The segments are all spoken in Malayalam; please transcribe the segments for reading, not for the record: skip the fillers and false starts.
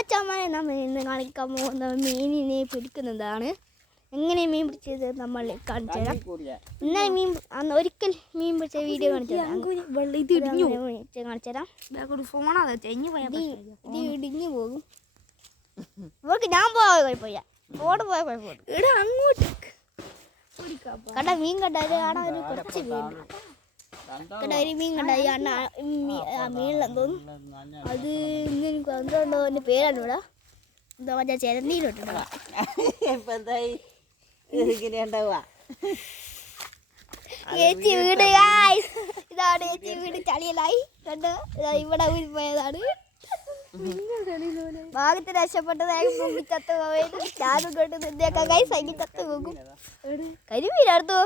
മച്ചാന്മാരെ നമ്മൾ ഇന്ന് കാണിക്കാൻ പോകുന്ന മീനിനെ പിടിക്കുന്നതാണ്. എങ്ങനെ മീൻ പിടിച്ചത് നമ്മൾ കാണിച്ചു തരാം. ഇന്നലെ ഒരിക്കൽ മീൻ പിടിച്ച വീഡിയോ കാണിച്ചു തരാം. ഇത് കാണിച്ചു തരാം. ഇത് ഇടിഞ്ഞു പോകും. ഇവർക്ക് ഞാൻ പോകാൻ കുഴപ്പമില്ല, ഫോണ് പോയാൽ കുഴപ്പമില്ല. അങ്ങോട്ട് കണ്ട മീൻ കണ്ടാൽ ആടാ ഒരു കുറച്ച് മീൻ കണ്ട ഒരു മീൻ കണ്ട ഈ അണ്ണ മീനിലെന്ന് തോന്നുന്നു. അത് ഇങ്ങനെ എന്തുകൊണ്ടോ എൻ്റെ പേരാണ് ഇവിടെ എന്താ മറ്റേ ചിരന്തീരിട്ടുണ്ടോ ചേച്ചി വീട്. ഇതാണ് ചേച്ചി വീട്. ചളിയലായി കണ്ട് ഇവിടെ പോയതാണ്. ഭാഗത്ത് രക്ഷപ്പെട്ടത് ചത്ത് പോയത് ഞാനും കൊണ്ട് നിന്നേക്കാം. കൈ സൈക്കിൾ ചത്ത് പോകും. കരിമീനടുത്തോ?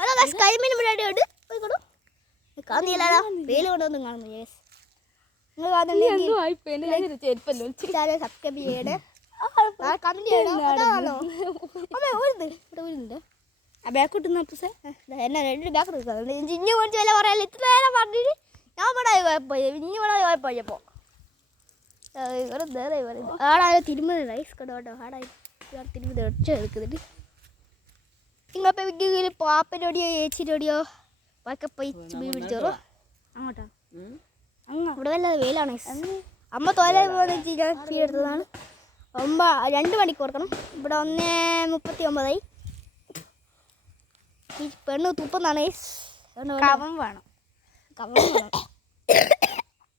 ഹലോ കരിമീൻ ഇവിടെ ഉണ്ട്. പോയിക്കോളൂ. കാണുന്നില്ല, വെയിൽ കൊണ്ടൊന്നും കാണുന്നു. യെസ്, നിങ്ങൾ സബ്സ്ക്രൈബ് ചെയ്യണേ, കമന്റ് ചെയ്യണോ. ബാക്കോട്ട് എന്നെ രണ്ട് ബാക്കോട്ട് ഇഞ്ഞു കൊണ്ട് വില പറയാല്ല. ഇത്ര നേരം പറഞ്ഞിട്ട് ഞാൻ ഇവിടെ കുഴപ്പമില്ല. ഇഞ്ഞു ഇവിടെ കുഴപ്പമില്ലപ്പോ ആടാ തിരുമതി റൈസ് കണ്ടോട്ടോ. ആടായി തിരുമതി ഒച്ച എടുക്കുന്നുണ്ട്. നിങ്ങളിപ്പോൾ വിൽക്കുകയിൽ പാപ്പനോടിയോ ചേച്ചിനോടിയോ ഒക്കെ പോയി മീൻ പിടിച്ചോറോ അങ്ങോട്ടാ. ഇവിടെ വല്ലാതെ വെയിലാണ്. അമ്മ തോല ഞാൻ ഫീ എടുത്തതാണ്. 2 മണിക്ക് കൊടുക്കണം. ഇവിടെ 1:39. ഈ പെണ്ണ് തുപ്പന്നാണ്. കവം വേണം, കവം വേണം.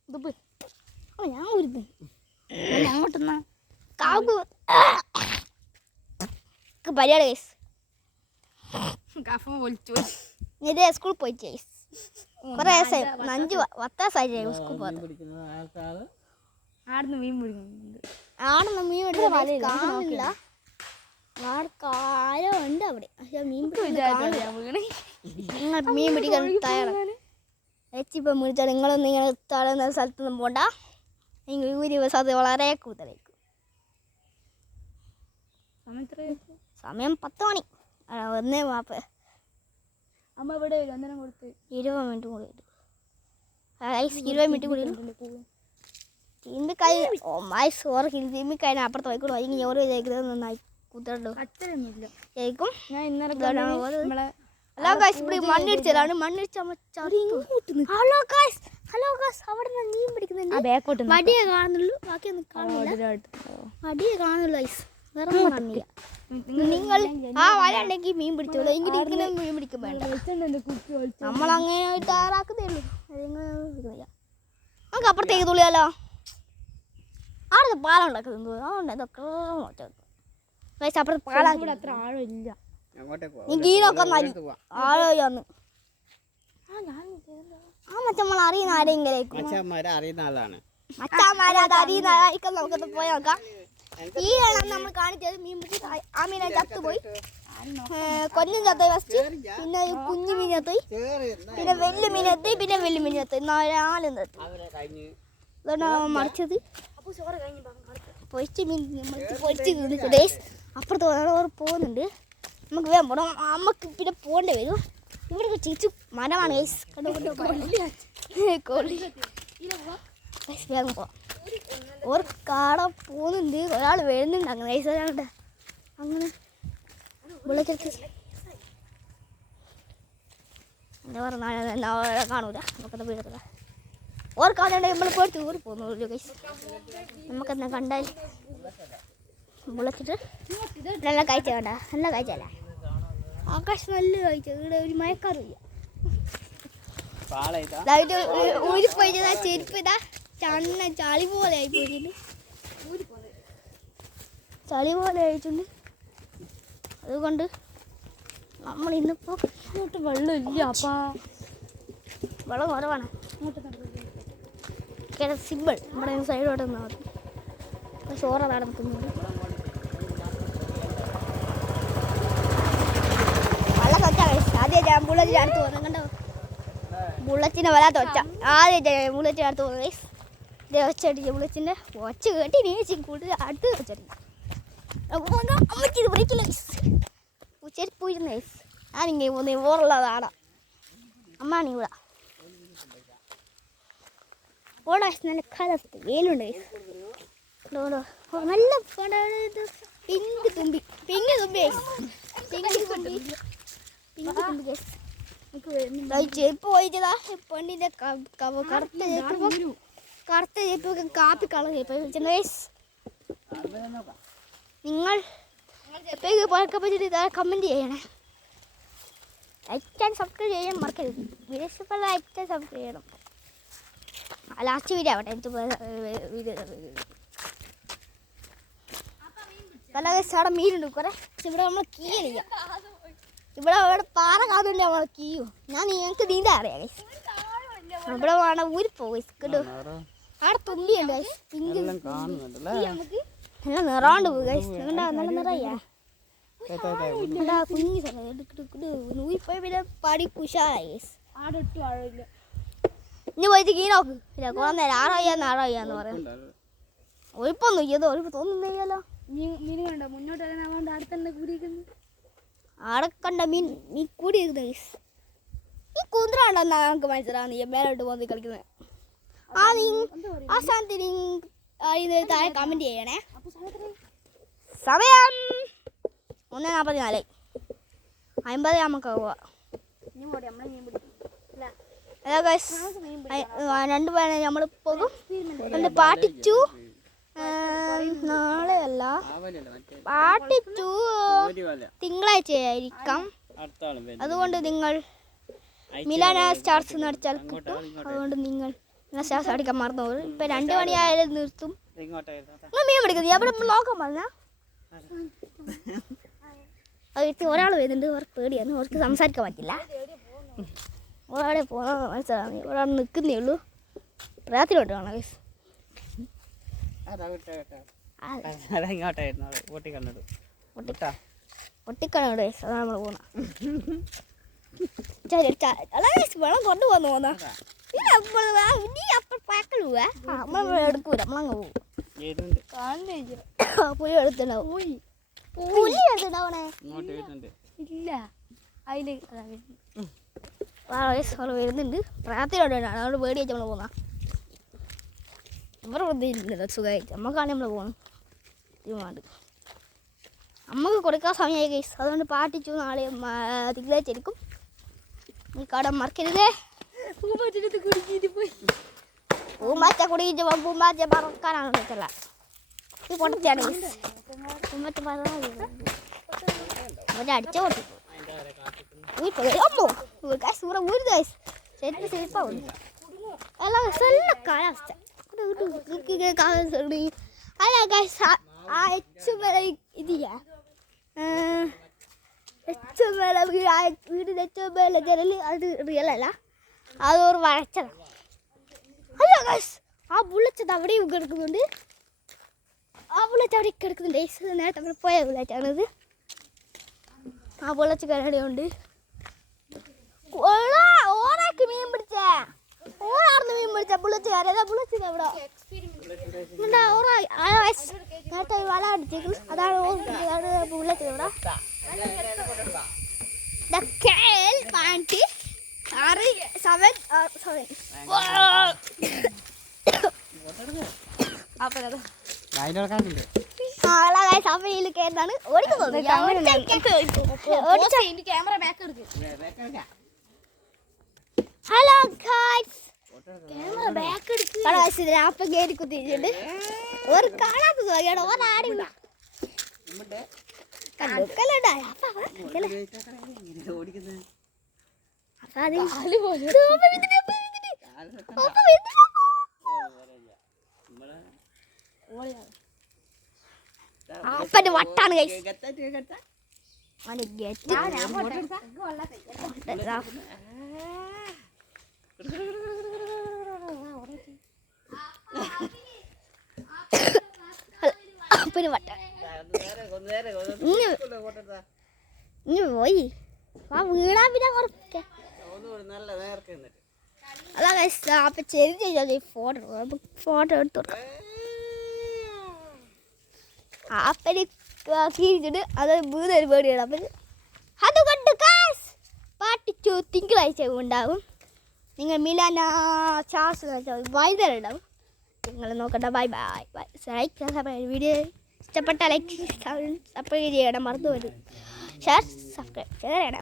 തുപ്പ് ഞാൻ ഒരു അങ്ങോട്ടെന്നാ കാവ് പരിപാടി കേസ്. ഇത് സ്കൂളിൽ പോയി ചേസ് കുറേ ദിവസമായി, 5-10 ദിവസമായി സ്കൂളിൽ പോകുന്നത്. ആടുന്ന് മീൻ പിടിക്കുന്നുണ്ട്. ആടുന്ന് മീൻ പിടിക്കാൻ കാണില്ല. കാലം ഉണ്ട് അവിടെ, പക്ഷെ മീൻ നിങ്ങൾ മീൻ പിടിക്കാൻ തയ്യാറാണ്. ചേച്ചിപ്പം വിളിച്ചാൽ നിങ്ങളൊന്നും ഇങ്ങനെ തളർന്ന സ്ഥലത്തൊന്നും പോണ്ട. നിങ്ങൾ സാധ്യത വളരെ കൂടുതലായിരിക്കും. സമയം 10 മണി. 1:40. അമ്മ ഇവിടെ അന്നേരം കൊടുത്ത് 20 മിനിറ്റ് കൂടി 20 മിനിറ്റ് കൂടി തിമ്മിക്കായി ചോറ് തിമ്മിക്കായി അപ്പുറത്ത് പോയിക്കോളൂ. അല്ലെങ്കിൽ ചോറ് കഴിക്കുന്നത് നന്നായി കുത്തണ്ടോ കഴിക്കും. ഹലോ ഗായ്സ്, ഇവിടെ മണ്ണിടിച്ചതാണ്. മണ്ണിടിച്ച ഹലോ ഗായ്സ്, ഹലോ ഗായ്സ്, അവിടെ നിന്ന് മീൻ പിടിക്കുന്നുണ്ട്. വടിയെ കാണുന്നുള്ളൂ, ബാക്കിയൊന്നും കാണുന്നില്ല. വടിയെ കാണുന്നുള്ളൂ ഗായ്സ്, വേറെ കാണുന്നില്ല. നിങ്ങൾ ആ വല ഉണ്ടെങ്കിൽ മീൻ പിടിച്ചോളൂ, എങ്കിൽ ഇങ്ങനെ മീൻ പിടിക്കും വേണ്ട. നമ്മളങ്ങനെ തയ്യാറാക്കുന്നേ ഉള്ളൂ. നമുക്ക് അപ്പുറത്തേക്ക് തുള്ളിയാലോ. അവിടെ പാലം ഉണ്ടാക്കുന്നത് അതുകൊണ്ട് ഇതൊക്കെ ഗായ്സ് അപ്പുറത്ത് പാലം അത്ര ആഴമില്ല. നീനൊക്കെ ആഴോന്ന് ആ മച്ചമ്മ അറിയുന്ന ആരെങ്കിലും അറിയുന്ന ആളാണ്. മച്ചന്മാരെ അത് അറിയുന്ന ആയിരിക്കും. നമുക്കത് പോയി നോക്കാം. ഈ വെള്ളം നമ്മൾ കാണിച്ചത് മീൻ പിടിച്ച് ആ മീനെ ചത്തുപോയി. കൊഞ്ഞും ചത്തോയി ഫസ്റ്റ്, പിന്നെ കുഞ്ഞു മീൻ ചത്തോയി, പിന്നെ വലിയ മീൻ എത്തി, പിന്നെ വലിയ മീൻ ചത്തോയി. 4 എത്തി. ഇതാണ് മറിച്ചത്. പൊരിച്ച മീൻ പൊരിച്ച് തിന്നിട്ട് അപ്പുറത്ത് പോകുന്നുണ്ട്. നമുക്ക് വേഗം പോകണം. നമുക്ക് പിന്നെ പോകേണ്ടി വരും. ഇവിടെ ചേച്ചു മരമാണ് വേഗം പോവാം. ഒരു കാട പോകുന്നുണ്ട്, ഒരാൾ വരുന്നുണ്ട്. അങ്ങനെ ഐസാണ്ട് അങ്ങനെ വിളിച്ചെടുത്ത് എന്താ പറഞ്ഞാൽ കാണൂല. നമുക്കത് വീഴത്തില്ല. ഓർക്കാതെ നമ്മൾ പോയിട്ട് ഊരി പോകുന്നു. നമുക്കെന്നാ കണ്ടാൽ വിളിച്ചിട്ട് നല്ല കാഴ്ച വേണ്ട, നല്ല കാഴ്ച അല്ല. ആകാശം നല്ല കാഴ്ച. ഇവിടെ ഒരു മയക്കാറില്ല. ഊരിപ്പോയി ചെരുപ്പ് ഇതാ ചളി പോലെ ആയി പോയിട്ടുണ്ട്. ചളി പോലെ ആയിട്ടുണ്ട്. അതുകൊണ്ട് നമ്മൾ ഇന്നിപ്പോൾ ഇങ്ങോട്ട് വെള്ളമില്ല. അപ്പാ വെള്ളം കുറവാണ്. സിമ്പിൾ നമ്മുടെ സൈഡോട്ട് നിന്നാൽ മതി. ചോറ നടത്തുന്നത് വെള്ളം തൊച്ച. ആദ്യം ഞാൻ ബുള്ളറ്റിന് അടുത്ത് പോകുന്നത് കണ്ടോ. ബുള്ളറ്റിനെ വരാത്ത ഒച്ച ആദ്യം ബുള്ളറ്റിന് അടുത്ത് പോകുന്നത്. ഇതേ ഒച്ച അടിച്ച ബുള്ളറ്റിൻ്റെ ഒച്ച കേട്ടി നീച്ചി കൂടുതൽ അടുത്ത് വെച്ചടിക്കും. അമ്മച്ചി ഇത് വിളിക്കില്ല. ചെരുപ്പിരുന്ന ഞാനിങ്ങനെ പോകുന്നത് ഓറുള്ളതാണ്. അമ്മാണ് ഇവിടെ ഓടാ നല്ല കാലാവസ്ഥ വെയിലുണ്ട്. നല്ല പിങ്ക് തുമ്പി പിങ്ക് തുമ്പി പിങ്ക് തുമ്പി പിങ്ക് തുമ്പി ചെരുപ്പ് പോയിച്ചതാ പെണ്ണിന്റെ കറുത്ത ചെരുപ്പ് കാപ്പി കളർ ചെരുപ്പ്. നിങ്ങൾ പോയൊക്കെ പറ്റിയിട്ട് കമൻറ്റ് ചെയ്യണേ. ലൈക്ക് ആൻഡ് സബ്സ്ക്രൈബ് ചെയ്യാൻ മറക്കരുത്. വീഡിയോ ഇഷ്ടപ്പെട്ട ലൈക്ക് ആൻഡ് സബ്സ്ക്രൈബ് ചെയ്യണം. ലാസ്റ്റ് വീഡിയോ ആവട്ടെ. വീഡിയോ പല അവിടെ മീനുണ്ട് കുറേ. പക്ഷെ ഇവിടെ നമ്മൾ കീ കളിക്കാം. ഇവിടെ പാറ കാതുണ്ട് നമ്മൾ കീയോ. ഞാൻ നിങ്ങൾക്ക് നീന്താ അറിയാം ഗൈസ്. ഇവിടെ വേണം ഊരിപ്പോയി കേട്ടോ. അവിടെ തുമ്പിയുണ്ട് ഗൈസ്. പിങ്ക് നല്ല നിറാണ്ട് പോയി ഗൈസ്. നല്ല നിറയാ കുഞ്ഞു ഊരിപ്പോയി. പിന്നെ പടി കുശാലായി ഗൈസ്. ഇനി പോയിട്ട് കീ നോക്ക്. ഇല്ല കുറെ നേരം ആറാന്ന് പറയാം. ഒഴിപ്പൊന്നും ചെയ്തോ ഒഴിപ്പ് തോന്നുന്നില്ലല്ലോ. മീൻ കണ്ടോ മുന്നോട്ട് വരാൻ അടുത്തന്നെ കൂടിയിരിക്കുന്നു. ആടെ കണ്ട മീൻ കൂടിയിരിക്കുന്നു ഗൈസ്. ഈ കുന്ത്രാണ്ടെന്നാ നമുക്ക് മനസ്സിലാവുന്ന ഈ മേലോട്ട് പോയി കളിക്കുന്നത്. ആ സ്ഥാനത്ത് താഴെ കമൻറ്റ് ചെയ്യണേ. സമയം 1:44 50 നമുക്ക് പോവാം. രണ്ട് പേരെ നമ്മൾ പോകും. എൻ്റെ പാട്ടിച്ചു നാളെയല്ല പാട്ടിച്ചു തിങ്കളാഴ്ച ആയിരിക്കാം. അതുകൊണ്ട് നിങ്ങൾ മിലാന സ്റ്റാർസ് അടിച്ചാൽ കിട്ടും. അതുകൊണ്ട് നിങ്ങൾ സ്റ്റാർസ് അടിക്കാൻ മറന്നു പോകും. ഇപ്പം 2 മണിയായാലും നിർത്തും. മീൻ പിടിക്കുന്നത് അവിടെ നോക്കാൻ പറഞ്ഞ ഒരാൾ വരുന്നുണ്ട്. അവർക്ക് പേടിയാണ്. അവർക്ക് സംസാരിക്കാൻ പറ്റില്ല. ഒരാളെ പോകാൻ മനസ്സിലാകുന്നു. ഒരാൾ നിൽക്കുന്നേ ഉള്ളൂ. രാത്രിയോട്ട് കാണാം ഗൈസ്. പൊട്ടിക്കണോട് ഗൈസ്. അതാണ് നമ്മൾ പോകുന്നത്. വെള്ളം കൊണ്ടുപോകുന്നു പോന്നാ നീ അപ്പം പാക്കൽ പോവേ. നമ്മൾ എടുക്കൂല. നമ്മളങ്ങ് പോകും. പുലി എടുത്തുണ്ടാവും. പുലി എടുത്തുണ്ടാവണേ ഇല്ല. അതിൽ വരുന്നുണ്ട്. പ്രാർത്ഥനയോടെയാണ്. അതുകൊണ്ട് പേടി വെച്ച് നമ്മൾ പോകുന്ന. ഇവർ ഇല്ലല്ലോ സുഖമായിട്ട്. നമ്മക്കാണ് നമ്മൾ പോകണം. തീരുമാനം നമുക്ക് കൊടുക്കാൻ സമയമായി ഗൈസ്. അതുകൊണ്ട് പാട്ടിച്ചു. നാളെ തിങ്കളാഴ്ച എടുക്കും. ഈ കട മറക്കരുതേ. പൂമ്പാറ്റ കുടിക്കിട്ട് പൂമ്പാറ്റ പറക്കാനാണ് പറ്റില്ല. ഈ പൊട്ടത്തിയാണ് ഗൈസ്. പൂമ്പാറ്റ പറ അടിച്ച പൊട്ടി കാലാവസ്ഥ ഇതില്ല. വീടിൻ്റെ ഏറ്റവും മേലെ ജനൽ അത് റിയലല്ല. അതൊരു വരച്ചതാണ്. അല്ല ഗൈസ് ആ ബുള്ളറ്റ് അവിടെയും കിടക്കുന്നുണ്ട്. ആ ബുള്ളറ്റ് അവിടെ കിടക്കുന്നുണ്ട്. നേരത്തെ നമ്മൾ പോയ ബുള്ളറ്റാണിത്. ആ ബുള്ളറ്റ് കരടിയുണ്ട്. ഓരാക്ക് മീൻ പിടിച്ച ഓരാർന്ന് മീൻ പിടിച്ച ബുള്ളറ്റ് കയറിയതാ. ബുള്ളറ്റ് എവിടെ നേരത്തെ വല അടിച്ചേക്കും. അതാണ് ബുള്ളറ്റ് ഇവിടെ. സഭയിൽ കയറുന്നതാണ് ഓടിക്കുന്നത്. ഹലോ ഗൈസ് അപ്പം കയറി കുത്തിയിട്ടുണ്ട്. ഒരു കാണാത്തത് ഒരാടി അപ്പൻ്റെ വട്ടാണ് ഗൈസ്. അപ്പന് വട്ട ഇനി പോയി ആ വീടാ. പിന്നെ കുറച്ച് അതാ ഗൈസ്. അപ്പം ചെറിയ ഫോട്ടോ എടുത്തു കൊടുക്കാം. അപ്പന് കീഴിച്ചിട്ട് അത് വീടൊരു പേടിയാണ്. അപ്പം അതുകൊണ്ട് ഗൈസ് പാട്ടിച്ചു തിങ്കളാഴ്ച ഉണ്ടാകും. നിങ്ങൾ മിലാന ചാസ് വൈകുന്നേരം ഉണ്ടാവും. നിങ്ങൾ നോക്കട്ടെ. Bye bye bye. വീഡിയോ ഇഷ്ടപ്പെട്ട ലൈക്ക് സബ്സ്ക്രൈബ് ചെയ്യണം, മറന്നു വരും. ഷെയർ സബ്സ്ക്രൈബ് ചെയ്യണം.